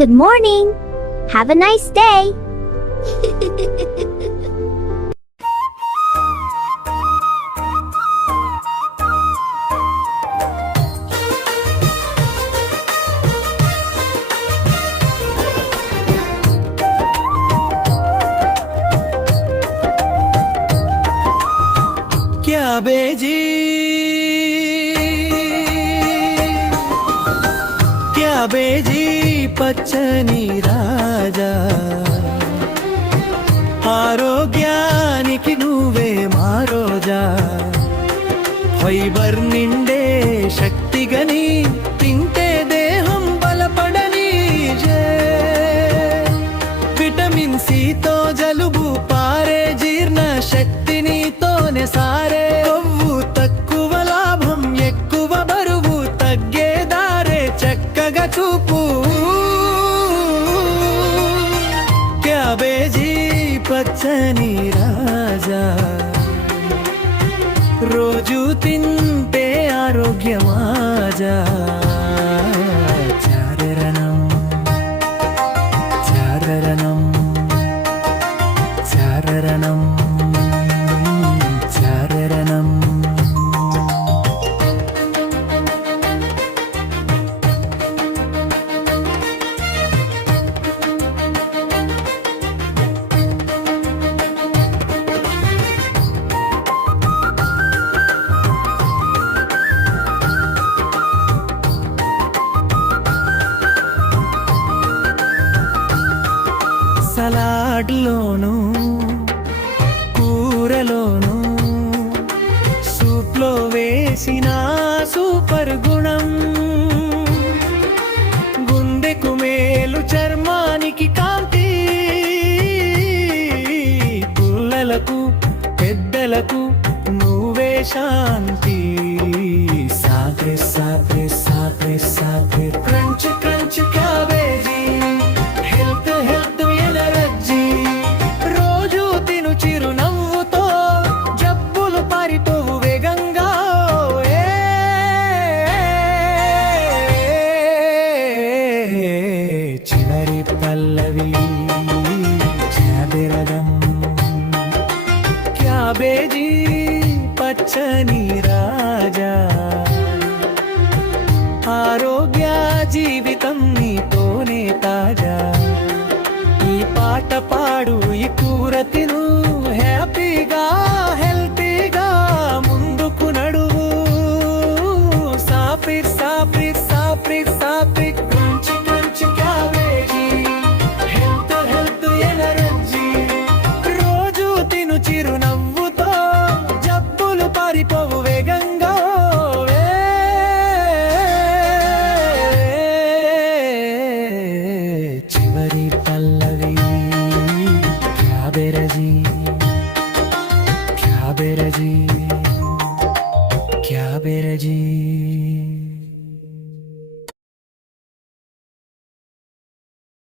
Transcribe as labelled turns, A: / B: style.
A: Good morning. Have a nice day.
B: क्या बेजी क्या बेजी పచ్చని రాజా. ఆరోగ్యానికి నువ్వే మారోజా ఫైబర్ నిండే శక్తిగని తింటే దేహం బలపడని విటమిన్ సితో జలుబు పారే జీర్ణ శక్తిని తోనే సారే. కొవ్వు తక్కువ లాభం ఎక్కువ బరువు తగ్గేదారే చక్కగా చూపు. పచ్చని రాజా. రోజు తిన్న సలాడ్లోను కూరలోను సూప్లో వేసిన సూపర్ గుణం. గుండెకు మేలు చర్మానికి కాంతి పుల్లలకు పెద్దలకు నువ్వే శాంతి. సాత్రి సాత్రి సాత్రి సాత్రి క్రంచ్. పచ్చని ಬೆರಜಿ ಕ್ಯಾ ಬೆರಜಿ ಕ್ಯಾ ಬೆರಜಿ